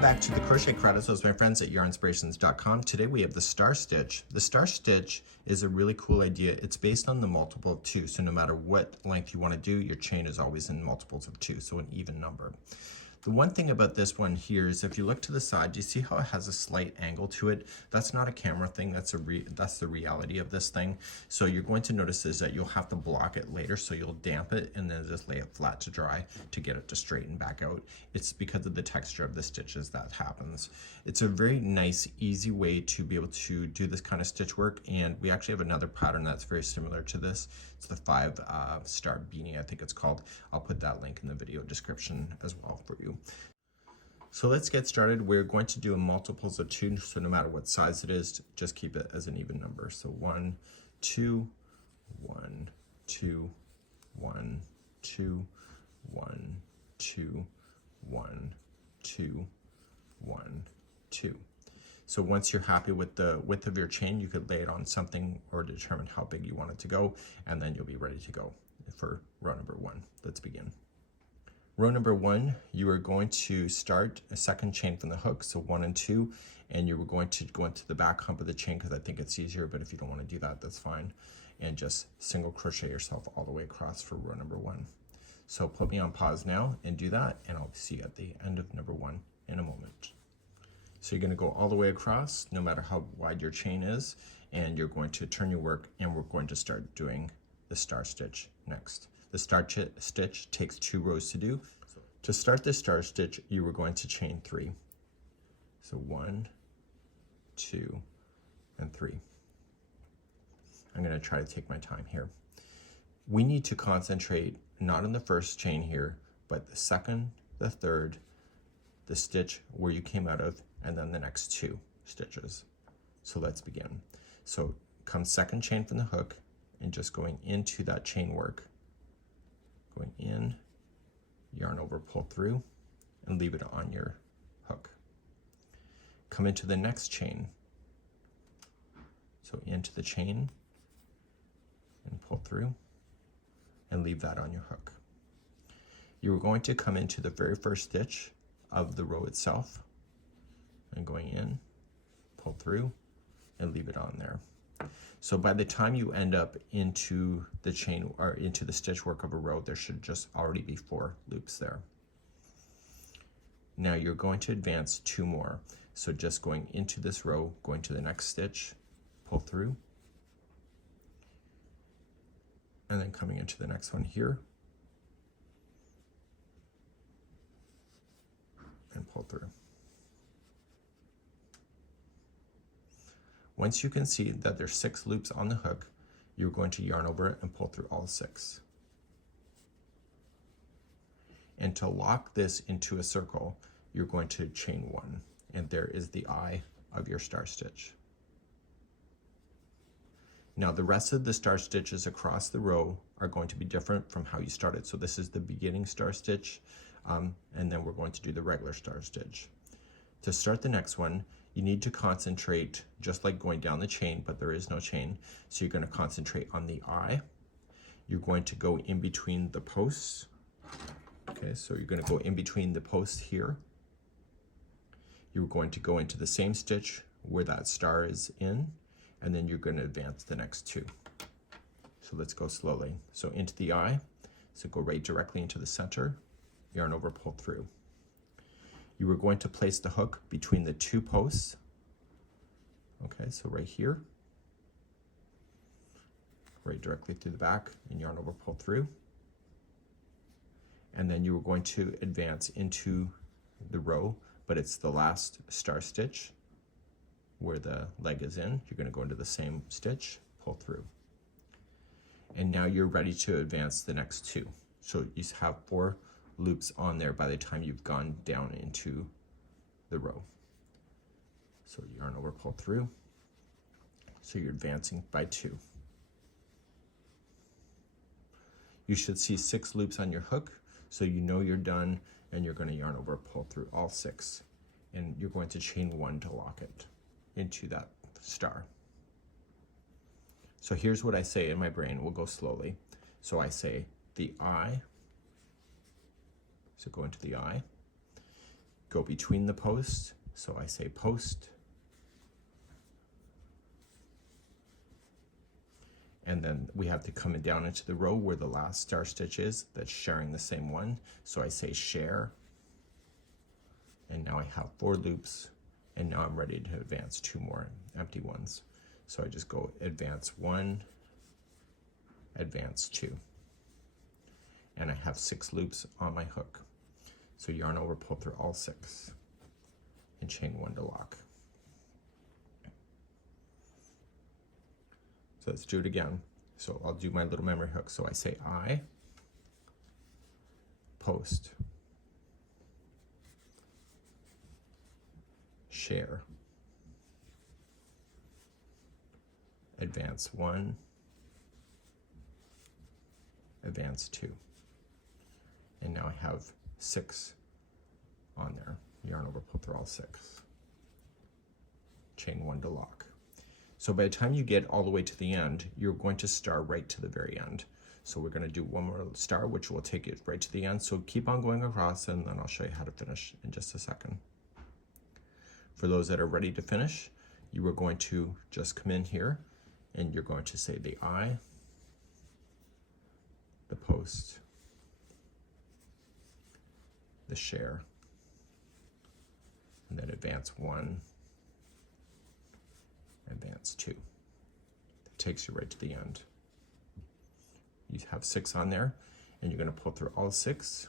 Welcome back to the Crochet Credits with my friends at yarnspirations.com. Today we have the star stitch. The star stitch is a really cool idea. It's based on the multiple of 2, so no matter what length you want to do, your chain is always in multiples of 2, so an even number. The one thing about this one here is if you look to the side, do you see how it has a slight angle to it? That's not a camera thing, that's the reality of this thing. So you're going to notice is that you'll have to block it later, so you'll damp it and then just lay it flat to dry to get it to straighten back out. It's because of the texture of the stitches that happens. It's a very nice, easy way to be able to do this kind of stitch work, and we actually have another pattern that's very similar to this. It's the 5 Star Beanie, I think it's called. I'll put that link in the video description as well for you. So let's get started. We're going to do multiples of 2, so no matter what size it is, just keep it as an even number. So 1, 2, 1, 2, 1, 2, 1, 2, 1, 2, 1, 2. So once you're happy with the width of your chain, you could lay it on something or determine how big you want it to go, and then you'll be ready to go for row number 1. Let's begin. Row number 1, you are going to start a second chain from the hook, so 1 and 2, and you were going to go into the back hump of the chain because I think it's easier, but if you don't want to do that, that's fine. And just single crochet yourself all the way across for row number 1. So put me on pause now and do that, and I'll see you at the end of number 1 in a moment. So you're going to go all the way across, no matter how wide your chain is, and you're going to turn your work, and we're going to start doing the star stitch next. The star stitch takes 2 rows to do. So to start the star stitch, you were going to chain 3. So 1, 2, and 3. I'm going to try to take my time here. We need to concentrate not on the first chain here, but the second, the third, the stitch where you came out of, and then the next 2 stitches. So let's begin. So come second chain from the hook and just going into that chain work. Going in, yarn over, pull through, and leave it on your hook. Come into the next chain. So into the chain and pull through and leave that on your hook. You are going to come into the very first stitch of the row itself and going in, pull through, and leave it on there. So by the time you end up into the chain or into the stitch work of a row, there should just already be 4 loops there. Now you're going to advance 2 more. So just going into this row, going to the next stitch, pull through, and then coming into the next one here, and pull through. Once you can see that there's 6 loops on the hook, you're going to yarn over it and pull through all 6. And to lock this into a circle, you're going to chain 1, and there is the eye of your star stitch. Now the rest of the star stitches across the row are going to be different from how you started. So this is the beginning star stitch, and then we're going to do the regular star stitch. To start the next one, you need to concentrate just like going down the chain, but there is no chain. So you're going to concentrate on the eye. You're going to go in between the posts. Okay, so you're going to go in between the posts here. You're going to go into the same stitch where that star is in, and then you're going to advance the next 2. So let's go slowly. So into the eye, so go right directly into the center, yarn over, pull through. You are going to place the hook between the 2 posts. Okay, so right here, right directly through the back, and yarn over, pull through. And then you are going to advance into the row, but it's the last star stitch where the leg is in. You're going to go into the same stitch, pull through. And now you're ready to advance the next 2. So you have 4 loops on there by the time you've gone down into the row. So yarn over, pull through. So you're advancing by 2. You should see 6 loops on your hook, so you know you're done, and you're going to yarn over, pull through all 6, and you're going to chain 1 to lock it into that star. So here's what I say in my brain. We'll go slowly. So I say the eye. So go into the eye. go between the posts, so I say post, and then we have to come down into the row where the last star stitch is that's sharing the same one, so I say share, and now I have 4 loops, and now I'm ready to advance 2 more empty ones. So I just go advance 1, advance 2, and I have 6 loops on my hook. So yarn over, pull through all 6, and chain 1 to lock. So let's do it again. So I'll do my little memory hook. So I say I, post, share, advance 1, advance 2, and now I have 6 on there. Yarn over, pull through all 6, chain 1 to lock. So by the time you get all the way to the end, you're going to star right to the very end. So we're going to do one more star, which will take it right to the end. So keep on going across, and then I'll show you how to finish in just a second. For those that are ready to finish, you are going to just come in here, and you're going to say the I, the post, the share, and then advance 1, advance 2. That takes you right to the end. You have 6 on there, and you're going to pull through all 6.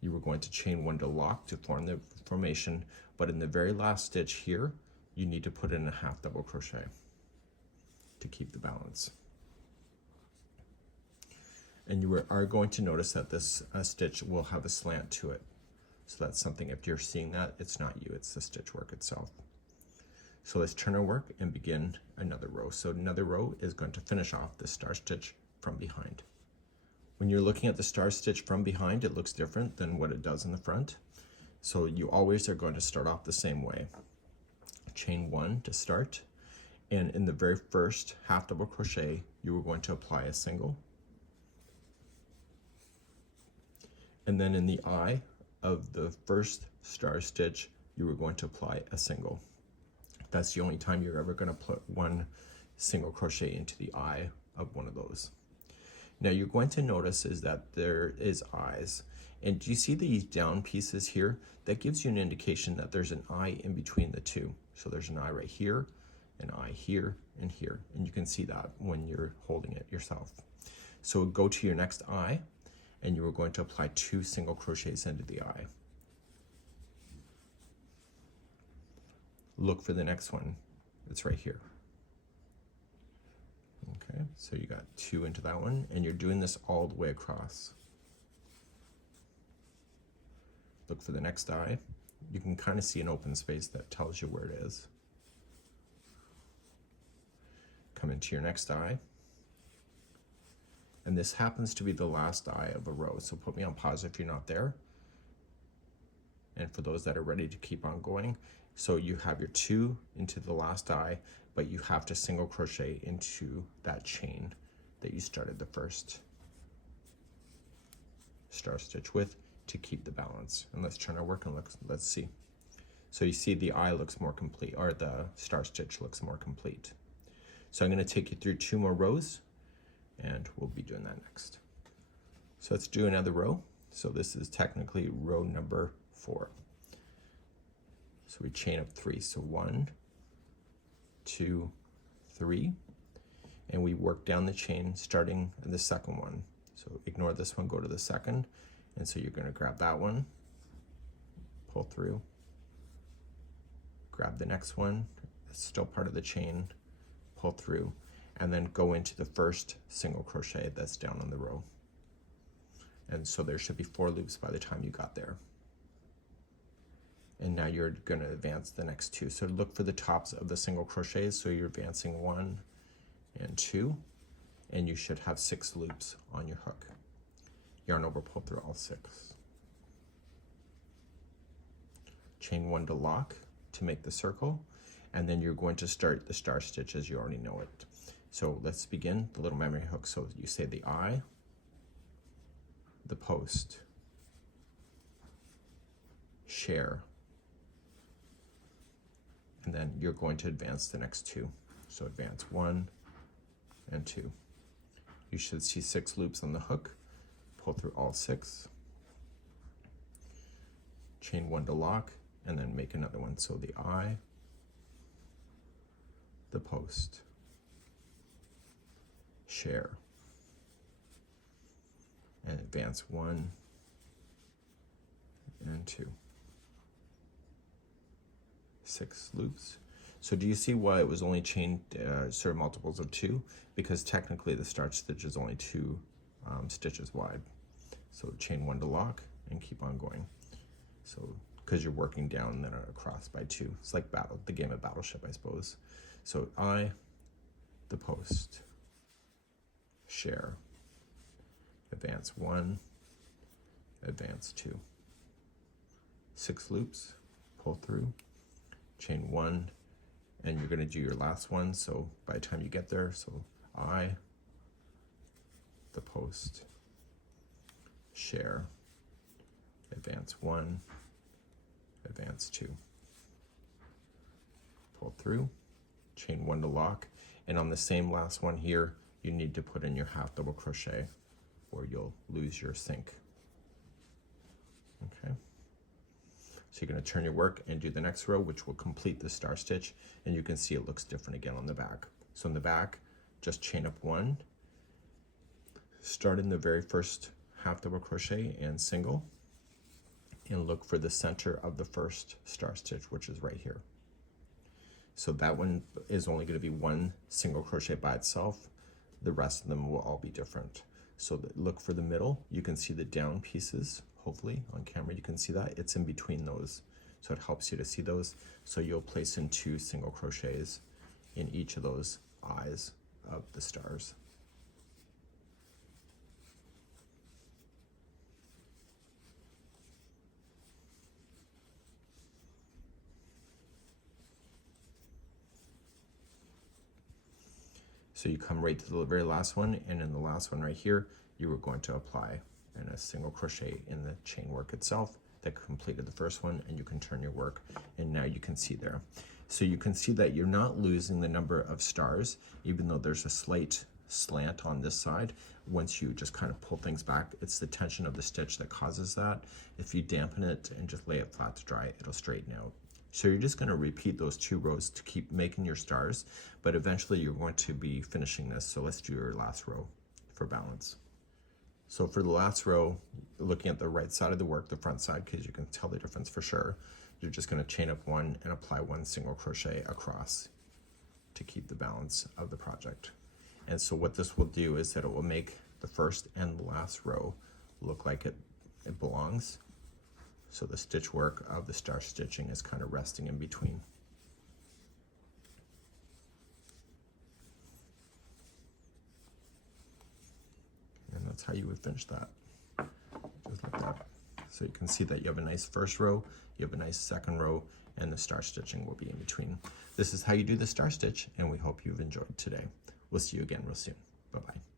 You were going to chain 1 to lock to form the formation, but in the very last stitch here, you need to put in a half double crochet to keep the balance. And you are going to notice that this stitch will have a slant to it. So that's something, if you're seeing that, it's not you, it's the stitch work itself. So let's turn our work and begin another row. So another row is going to finish off the star stitch from behind. When you're looking at the star stitch from behind, it looks different than what it does in the front. So you always are going to start off the same way. Chain 1 to start, and in the very first half double crochet, you are going to apply a single. And then in the eye of the first star stitch, you are going to apply a single. That's the only time you're ever going to put 1 single crochet into the eye of one of those. Now you're going to notice is that there is eyes, and do you see these down pieces here? That gives you an indication that there's an eye in between the two. So there's an eye right here, an eye here, and here, and you can see that when you're holding it yourself. So go to your next eye, and you are going to apply 2 single crochets into the eye. Look for the next one. It's right here. Okay, so you got 2 into that one, and you're doing this all the way across. Look for the next eye. You can kind of see an open space that tells you where it is. Come into your next eye. And this happens to be the last eye of a row, so put me on pause if you're not there. And for those that are ready to keep on going, so you have your 2 into the last eye, but you have to single crochet into that chain that you started the first star stitch with to keep the balance. And let's turn our work and let's see. So you see the eye looks more complete, or the star stitch looks more complete. So I'm going to take you through 2 more rows, and we'll be doing that next. So let's do another row. So this is technically row number 4. So we chain up 3, so 1, 2, 3, and we work down the chain starting in the second one. So ignore this one, go to the second, and so you're going to grab that one, pull through, grab the next one, it's still part of the chain, pull through, and then go into the first single crochet that's down on the row. And so there should be 4 loops by the time you got there. And now you're going to advance the next 2. So look for the tops of the single crochets. So you're advancing 1 and 2, and you should have 6 loops on your hook. Yarn over, pull through all 6. Chain 1 to lock to make the circle, and then you're going to start the star stitch as you already know it. So let's begin the little memory hook. So you say the eye, the post, share, and then you're going to advance the next 2. So advance 1 and 2. You should see 6 loops on the hook. Pull through all 6, chain 1 to lock, and then make another one. So the eye, the post, share, and advance 1 and 2. 6 loops. So do you see why it was only chained sort of multiples of 2? Because technically the start stitch is only 2 stitches wide. So chain 1 to lock and keep on going. So because you're working down and then across by 2. It's like the game of Battleship, I suppose. So eye, the post, share, advance 1, advance 2. 6 loops, pull through, chain 1, and you're going to do your last one. So by the time you get there, so eye, the post, share, advance 1, advance 2. Pull through, chain 1 to lock, and on the same last one here, you need to put in your half double crochet or you'll lose your sync. Okay. So you're going to turn your work and do the next row, which will complete the star stitch, and you can see it looks different again on the back. So in the back, just chain up 1, start in the very first half double crochet and single, and look for the center of the first star stitch, which is right here. So that one is only going to be 1 single crochet by itself. The rest of them will all be different. So look for the middle. You can see the down pieces. Hopefully on camera you can see that. It's in between those. So it helps you to see those. So you'll place in 2 single crochets in each of those eyes of the stars. So you come right to the very last one, and in the last one right here, you were going to apply in a single crochet in the chain work itself that completed the first one, and you can turn your work, and now you can see there. So you can see that you're not losing the number of stars, even though there's a slight slant on this side. Once you just kind of pull things back, it's the tension of the stitch that causes that. If you dampen it and just lay it flat to dry, it'll straighten out. So you're just going to repeat those 2 rows to keep making your stars, but eventually you're going to be finishing this. So let's do your last row for balance. So for the last row, looking at the right side of the work, the front side, because you can tell the difference for sure, you're just going to chain up 1 and apply 1 single crochet across to keep the balance of the project. And so what this will do is that it will make the first and the last row look like it belongs. So the stitch work of the star stitching is kind of resting in between. And that's how you would finish that, just like that. So you can see that you have a nice first row, you have a nice second row, and the star stitching will be in between. This is how you do the star stitch, and we hope you've enjoyed today. We'll see you again real soon. Bye-bye.